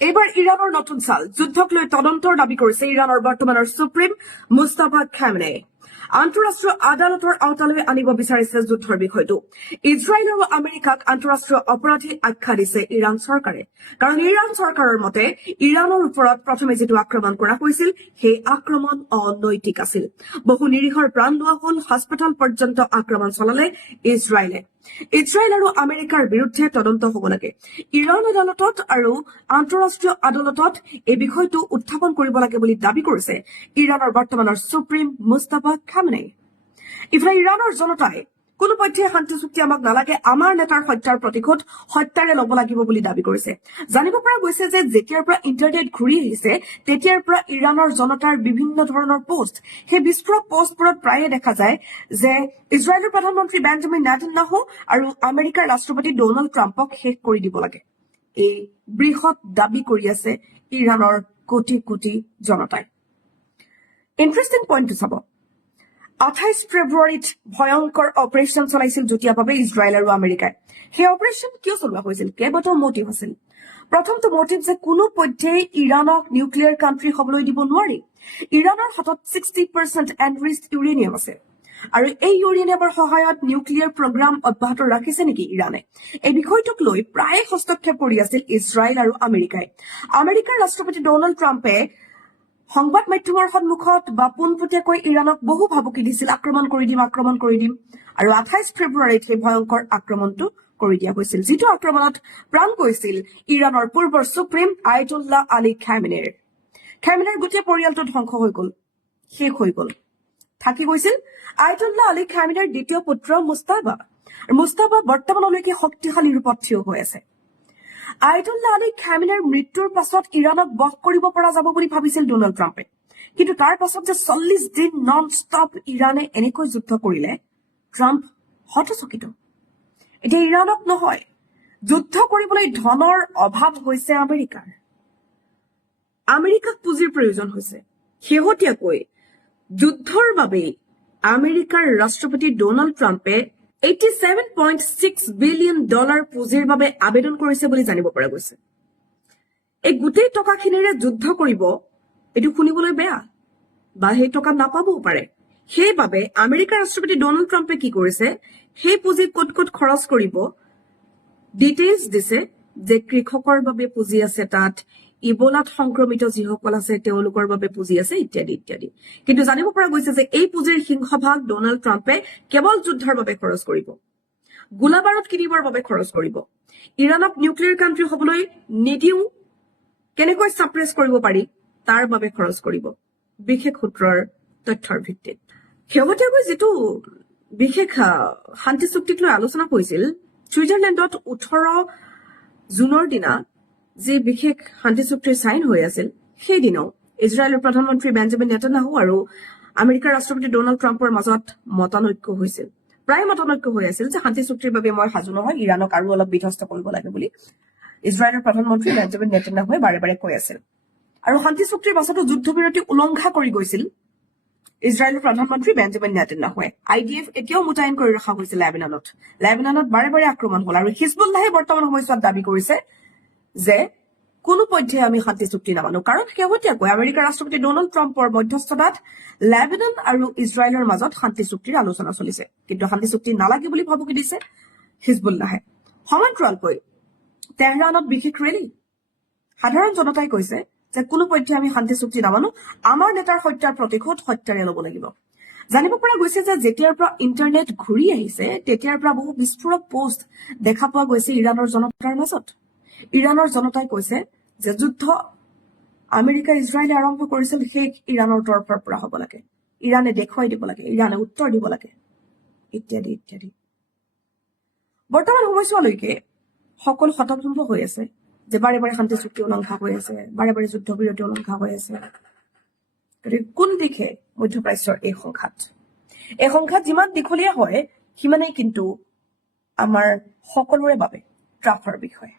এইবাৰ ইৰাণৰ নতুন চাল যুদ্ধক লৈ তদন্তৰ দাবী কৰিছে ইৰাণৰ বৰ্তমানৰ সুপ্ৰিম মুস্তাফা খামেনেই আন্তঃৰাষ্ট্ৰীয় আদালতৰ আওতালৈ আনিব বিচাৰিছে যুদ্ধৰ বিষয়টো ইজৰাইল আৰু আমেৰিকাক আন্তঃৰাষ্ট্ৰীয় অপৰাধী আখ্যা দিছে ইৰাণ চৰকাৰে কাৰণ ইৰাণ চৰকাৰৰ মতে ইৰাণৰ ওপৰত প্ৰথমে যেটো আক্ৰমণ কৰা হৈছিল সেই আক্ৰমণ অনৈতিক আছিল বহু নিৰীহৰ প্ৰাণ লোৱা হ'ল হাস্পতাল পৰ্যন্ত আক্ৰমণ চলালে ইজৰাইল আৰু আমেৰিকাৰ বিৰুদ্ধে তদন্ত হ'ব লাগে ইৰাণ আদালতত আৰু আন্তঃৰাষ্ট্ৰীয় আদালতত এই বিষয়টো উত্থাপন কৰিব লাগে বুলি দাবী কৰিছে ইৰাণৰ বৰ্তমানৰ সুপ্ৰিম মুস্তাফা খামেনেই ইফালে ইৰাণৰ জনতাই কোনো পধ্যে শান্তি চুক্তি আমাক নালাগে আমাৰ নেতাৰ হত্যাৰ প্ৰতিশোধ হত্যাৰে ল'ব লাগিব বুলি দাবী কৰিছে জানিব পৰা গৈছে যে যেতিয়াৰ পৰা ইণ্টাৰনেট ঘূৰি আহিছে তেতিয়াৰ পৰা ইৰাণৰ জনতাৰ বিভিন্ন ধৰণৰ পোষ্ট সেই বিস্ফোৰক পোষ্টবোৰত প্ৰায়ে দেখা যায় যে ইজৰাইলৰ প্ৰধানমন্ত্ৰী বেঞ্জামিন নেতান্যাহু আৰু আমেৰিকাৰ ৰাষ্ট্ৰপতি ডোনাল্ড ট্ৰাম্পক শেষ কৰি দিব লাগে এই বৃহৎ দাবী কৰি আছে ইৰাণৰ কোটি কোটি জনতাই ইণ্টাৰেষ্টিং পইণ্টটো চাব 28 ফেব্ৰুৱাৰীত ভয়ংকৰ অপাৰেশ্যন চলাইছিল যুটীয়াভাৱে ইজৰাইল আৰু আমেৰিকাই সেই অপাৰেশ্যন কিয় চলোৱা হৈছিল কেইবাটাও মটিভ আছিল প্ৰথমটো মটিভ যে কোনো পধ্যেই ইৰাণক নিউক্লিয়াৰ কাণ্ট্ৰি হ'বলৈ দিব নোৱাৰি ইৰাণৰ হাতত 60% এনৰিচড ইউৰেনিয়াম আছে আৰু এই ইউৰেনিয়ামৰ সহায়ত নিউক্লিয়াৰ প্ৰগ্ৰাম অব্যাহত ৰাখিছে নেকি ইৰাণে এই বিষয়টোক লৈ প্ৰায় হস্তক্ষেপ কৰি আছিল ইজৰাইল আৰু আমেৰিকাই আমেৰিকাৰ ৰাষ্ট্ৰপতি ডোনাল্ড ট্ৰাম্পে সংবাদ মাধ্যমৰ সন্মুখত বা পোনপটীয়াকৈ ইৰাণক বহু ভাবুকি দিছিল আক্ৰমণ কৰি দিম আৰু 28 ফেব্ৰুৱাৰীত সেই ভয়ংকৰ আক্ৰমণটো কৰি দিয়া হৈছিল যিটো আক্ৰমণত প্ৰাণ গৈছিল ইৰাণৰ পূৰ্বৰ সুপ্ৰিম আয়াতুল্লাহ আলী খামেনেইৰ গোটেই পৰিয়ালটো ধ্বংস হৈ গ'ল শেষ হৈ গ'ল থাকি গৈছিল আয়াতুল্লাহ আলী খামেনেইৰ দ্বিতীয় পুত্ৰ মুস্তাফা বৰ্তমানলৈকে শক্তিশালী ৰূপত থিয় হৈ আছে আয়াতুল্লাহ আলী খামেনেইৰ মৃত্যুৰ পাছত ইৰাণক বশ কৰিব পৰা যাব বুলি ভাবিছিল ডোনাল্ড ট্ৰাম্পে কিন্তু তাৰ পাছত যে 40 দিন নন ষ্টপ ইৰাণে এনেকৈ যুদ্ধ কৰিলে ট্ৰাম্প হতচকিত এতিয়া ইৰাণক নহয় যুদ্ধ কৰিবলৈ ধনৰ অভাৱ হৈছে আমেৰিকাক পুঁজিৰ প্ৰয়োজন হৈছে শেহতীয়াকৈ যুদ্ধৰ বাবে আমেৰিকাৰ ৰাষ্ট্ৰপতি ডোনাল্ড ট্ৰাম্পে $87.6 বিলিয়ন পুঁজিৰ বাবে আবেদন কৰিছে বুলি জানিব পৰা গৈছে এই গোটেই টকাখিনিৰে যুদ্ধ কৰিব এটো শুনিবলৈ বেয়া বা সেই টকা নাপাবও পাৰে সেইবাবে আমেৰিকাৰ ৰাষ্ট্ৰপতি ডোনাল্ড ট্ৰাম্পে কি কৰিছে সেই পুঁজি ক'ত খৰচ কৰিব ডিটেইলছ দিছে যে কৃষকৰ বাবে পুঁজি আছে তাত ইবোলাত সংক্ৰমিত যিসকল আছে তেওঁলোকৰ বাবে পুঁজি আছে ইত্যাদি কিন্তু জানিব পৰা গৈছে যে এই পুঁজিৰ সিংহভাগ ডোনাল্ড ট্ৰাম্পে কেৱল যুদ্ধৰ বাবে খৰচ কৰিব গোলাবাৰুদ কিনিবৰ বাবে খৰচ কৰিব ইৰাণক নিউক্লিয়াৰ কাণ্ট্ৰি হ'বলৈ নিদিও কেনেকৈ সাপ্ৰেছ কৰিব পাৰি তাৰ বাবে খৰচ কৰিব বিশেষ সূত্ৰৰ তথ্যৰ ভিত্তিত শেহতীয়াকৈ যেটো বিশেষ শান্তি চুক্তিক লৈ আলোচনা হৈছিল ছুইজাৰলেণ্ডত 18 জুনৰ দিনা যে বিশেষ শান্তি চুক্তিৰ সাইন হৈ আছিল সেই দিনও ইজৰাইলৰ প্ৰধানমন্ত্ৰী বেঞ্জামিন নেতান্যাহু আৰু আমেৰিকাৰ ৰাষ্ট্ৰপতি ডোনাল্ড ট্ৰাম্পৰ মাজত মতানৈক্য হৈছিল প্ৰায় মতানৈক্য হৈ আছিল যে শান্তি চুক্তিৰ বাবে মই সাজু নহয় ইৰাণক আৰু অলপ বিধ্বস্ত কৰিব লাগে বুলি ইজৰাইলৰ প্ৰধানমন্ত্ৰী বেঞ্জামিন নেতান্যাহুৱে বাৰে কৈ আছিল আৰু শান্তি চুক্তিৰ পাছতো যুদ্ধবিৰতি উলংঘা কৰি গৈছিল ইজৰাইলৰ প্ৰধানমন্ত্ৰী বেঞ্জামিন নেতান্যাহুৱে আইডিএফ এতিয়াও মুতায়ন কৰি ৰখা হৈছিল লেবাননত বাৰে আক্ৰমণ হ'ল আৰু হিজবুল্লাহে বৰ্তমান সময়ছোৱাত দাবী কৰিছে যে কোনো পধ্যে আমি শান্তি চুক্তি নামানো কাৰণ শেহতীয়াকৈ আমেৰিকাৰ ৰাষ্ট্ৰপতি ডোনাল্ড ট্ৰাম্পৰ মধ্যস্থতাত লেবানন আৰু ইজৰাইলৰ মাজত শান্তি চুক্তিৰ আলোচনা চলিছে কিন্তু শান্তি চুক্তি নালাগে বুলি ভাবুকি দিছে হিজবুল্লাহে সমান্তৰালকৈ তেহৰাণত বিশেষ ৰেলী সাধাৰণ জনতাই কৈছে যে কোনো পধ্যে আমি শান্তি চুক্তি নামানো আমাৰ নেতাৰ হত্যাৰ প্ৰতিশোধ হত্যাৰে ল'ব লাগিব জানিব পৰা গৈছে যে যেতিয়াৰ পৰা ইণ্টাৰনেট ঘূৰি আহিছে তেতিয়াৰ পৰা বহু বিস্ফোৰক পোষ্ট দেখা পোৱা গৈছে ইৰাণৰ জনতাৰ মাজত ইৰাণৰ জনতাই কৈছে যে যুদ্ধ আমেৰিকা ইজৰাইলে আৰম্ভ কৰিছিল সেই ইৰাণৰ তৰফৰ পৰা হ'ব লাগে ইৰাণে দেখুৱাই দিব লাগে ইৰাণে উত্তৰ দিব লাগে ইত্যাদি বৰ্তমান সময়ছোৱালৈকে সকলো হতভম্ব হৈ আছে যে বাৰে শান্তি চুক্তি উলংঘা হৈ আছে বাৰে যুদ্ধবিৰতি উলংঘা হৈ আছে কোন দিশে মধ্যপ্ৰাচ্যৰ এই সংঘাত যিমান দীঘলীয়া হয় সিমানেই কিন্তু আমাৰ সকলোৰে বাবে ট্ৰাফৰ বিষয়